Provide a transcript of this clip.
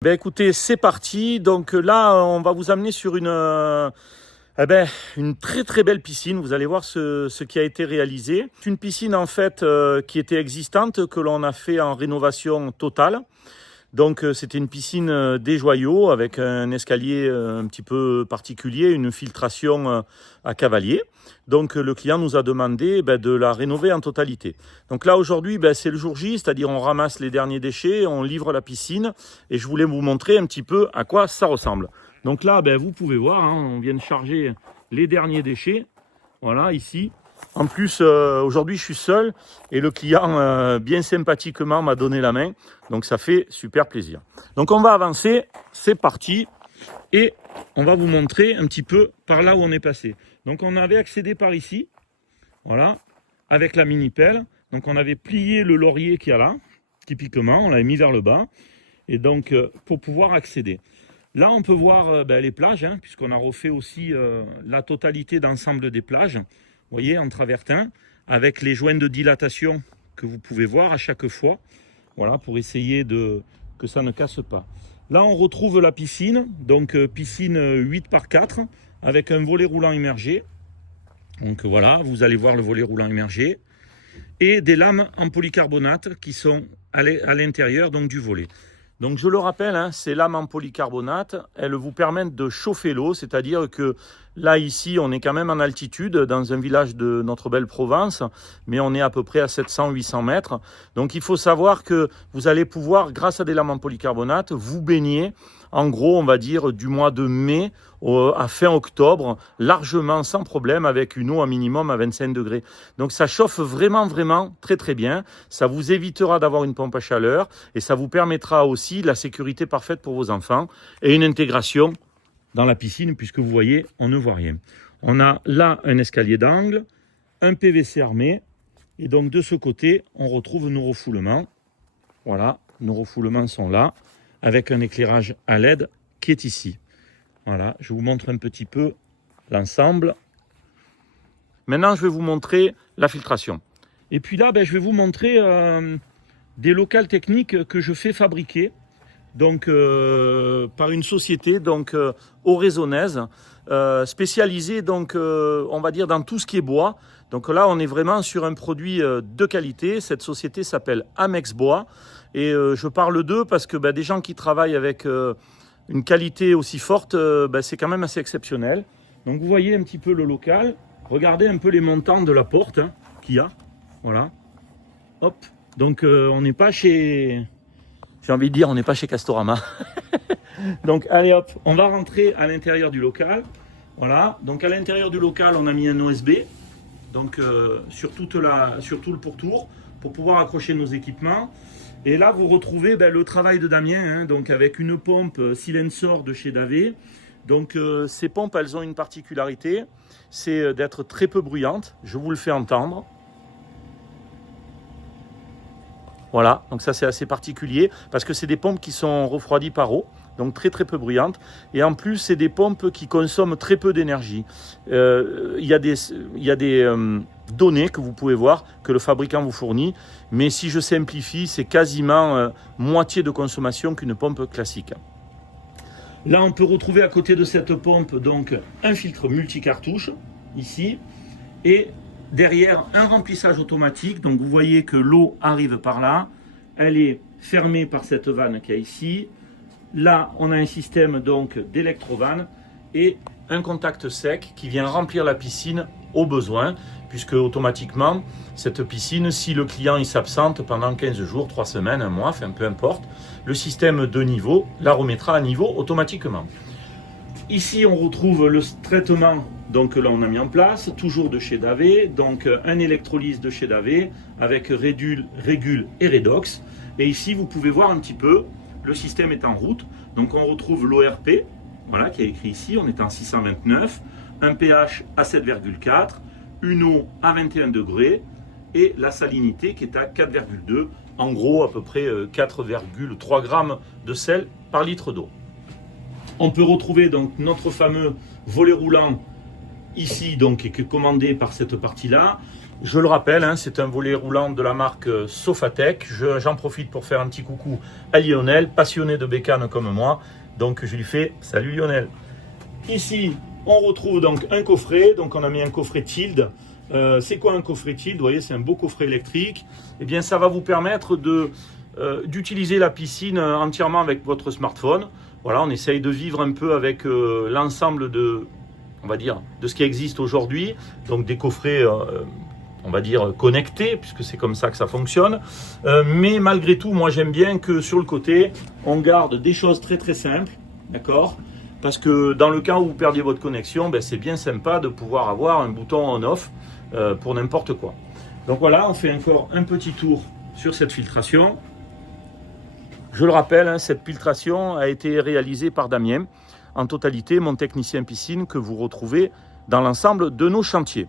Ben écoutez, c'est parti. Donc là, on va vous amener sur une très très belle piscine. Vous allez voir ce qui a été réalisé. C'est une piscine en fait qui était existante, que l'on a fait en rénovation totale. Donc c'était une piscine des joyaux avec un escalier un petit peu particulier, une filtration à cavalier. Donc le client nous a demandé de la rénover en totalité. Donc là aujourd'hui c'est le jour J, c'est-à-dire on ramasse les derniers déchets, on livre la piscine et je voulais vous montrer un petit peu à quoi ça ressemble. Donc là vous pouvez voir, on vient de charger les derniers déchets, voilà ici. En plus, aujourd'hui, je suis seul et le client, bien sympathiquement, m'a donné la main. Donc, ça fait super plaisir. Donc, on va avancer. C'est parti. Et on va vous montrer un petit peu par là où on est passé. Donc, on avait accédé par ici. Voilà. Avec la mini-pelle. Donc, on avait plié le laurier qu'il y a là. Typiquement, on l'avait mis vers le bas. Et donc, pour pouvoir accéder. Là, on peut voir les plages, puisqu'on a refait aussi la totalité d'ensemble des plages. Vous voyez, en travertin, avec les joints de dilatation que vous pouvez voir à chaque fois. Voilà, pour essayer que ça ne casse pas. Là, on retrouve la piscine, donc piscine 8 par 4, avec un volet roulant immergé. Donc voilà, vous allez voir le volet roulant immergé. Et des lames en polycarbonate qui sont à l'intérieur donc du volet. Donc je le rappelle, ces lames en polycarbonate, elles vous permettent de chauffer l'eau, c'est-à-dire que là ici on est quand même en altitude dans un village de notre belle Provence, mais on est à peu près à 700-800 mètres. Donc il faut savoir que vous allez pouvoir, grâce à des lames en polycarbonate, vous baigner en gros on va dire du mois de mai à fin octobre, largement sans problème avec une eau à minimum à 25 degrés. Donc ça chauffe vraiment très très bien, ça vous évitera d'avoir une pompe à chaleur et ça vous permettra aussi la sécurité parfaite pour vos enfants et une intégration dans la piscine puisque vous voyez, on ne voit rien. On a là un escalier d'angle, un PVC armé et donc de ce côté, on retrouve nos refoulements. Voilà, nos refoulements sont là avec un éclairage à LED qui est ici. Voilà, je vous montre un petit peu l'ensemble. Maintenant, je vais vous montrer la filtration. Et puis là, je vais vous montrer des locales techniques que je fais fabriquer donc, par une société donc, oraisonnaise spécialisée donc, on va dire dans tout ce qui est bois. Donc là, on est vraiment sur un produit de qualité. Cette société s'appelle Amex Bois. Et je parle d'eux parce que des gens qui travaillent avec une qualité aussi forte, c'est quand même assez exceptionnel. Donc vous voyez un petit peu le local. Regardez un peu les montants de la porte qu'il y a. Voilà. Hop. Donc on n'est pas chez... J'ai envie de dire, on n'est pas chez Castorama. Donc allez hop, on va rentrer à l'intérieur du local. Voilà. Donc à l'intérieur du local, on a mis un OSB. Donc sur tout le pourtour pour pouvoir accrocher nos équipements. Et là, vous retrouvez le travail de Damien, donc avec une pompe Silensor de chez Davé. Donc ces pompes, elles ont une particularité, c'est d'être très peu bruyantes. Je vous le fais entendre. Voilà, donc ça c'est assez particulier parce que c'est des pompes qui sont refroidies par eau, donc très peu bruyantes. Et en plus, c'est des pompes qui consomment très peu d'énergie. Il y a des données que vous pouvez voir que le fabricant vous fournit, mais si je simplifie, c'est quasiment moitié de consommation qu'une pompe classique. Là, on peut retrouver à côté de cette pompe donc un filtre multicartouche ici et derrière un remplissage automatique. Donc vous voyez que l'eau arrive par là, elle est fermée par cette vanne qu'il y a ici. Là, on a un système donc d'électrovanne et un contact sec qui vient remplir la piscine au besoin, puisque automatiquement, cette piscine, si le client il s'absente pendant 15 jours, 3 semaines, 1 mois, enfin peu importe, le système de niveau la remettra à niveau automatiquement. Ici, on retrouve le traitement, donc là on a mis en place, toujours de chez Davé, donc un électrolyse de chez Davé avec Régule et Redox. Et ici, vous pouvez voir un petit peu, le système est en route. Donc on retrouve l'ORP, voilà, qui est écrit ici, on est en 629, un pH à 7,4, une eau à 21 degrés et la salinité qui est à 4,2, en gros à peu près 4,3 grammes de sel par litre d'eau. On peut retrouver donc notre fameux volet roulant ici, donc qui est commandé par cette partie-là. Je le rappelle, hein, c'est un volet roulant de la marque Sofatec. J'en profite pour faire un petit coucou à Lionel, passionné de bécane comme moi. Donc je lui fais salut Lionel. Ici, on retrouve donc un coffret. Donc on a mis un coffret Tild. C'est quoi un coffret Tild? Vous voyez, c'est un beau coffret électrique. Eh bien, ça va vous permettre d'utiliser la piscine entièrement avec votre smartphone. Voilà, on essaye de vivre un peu avec l'ensemble on va dire, de ce qui existe aujourd'hui. Donc des coffrets on va dire connectés, puisque c'est comme ça que ça fonctionne. Mais malgré tout, moi j'aime bien que sur le côté, on garde des choses très très simples, d'accord? Parce que dans le cas où vous perdiez votre connexion, ben, c'est bien sympa de pouvoir avoir un bouton on-off pour n'importe quoi. Donc voilà, on fait encore un petit tour sur cette filtration. Je le rappelle, hein, cette filtration a été réalisée par Damien, en totalité mon technicien piscine que vous retrouvez dans l'ensemble de nos chantiers.